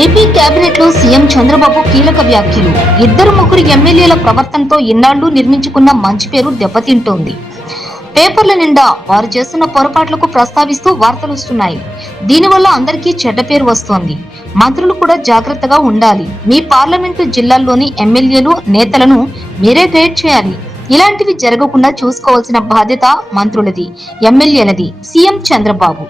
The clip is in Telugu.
ఏపీ కేబినెట్ లో సీఎం చంద్రబాబు కీలక వ్యాఖ్యలు. ఇద్దరు ముగ్గురు ఎమ్మెల్యేల ప్రవర్తనతో ఇన్నాళ్లు నిర్మించుకున్న మంచి పేరు దెబ్బతింటోంది. పేపర్ల నిండా వారు చేస్తున్న పొరపాట్లకు ప్రస్తావిస్తూ వార్తలు వస్తున్నాయి. దీనివల్ల అందరికీ చెడ్డ పేరు వస్తోంది. మంత్రులు కూడా జాగ్రత్తగా ఉండాలి. మీ పార్లమెంటు జిల్లాల్లోని ఎమ్మెల్యేలు, నేతలను మీరే గైడ్ చేయాలి. ఇలాంటివి జరగకుండా చూసుకోవాల్సిన బాధ్యత మంత్రులది, ఎమ్మెల్యేలది. సీఎం చంద్రబాబు.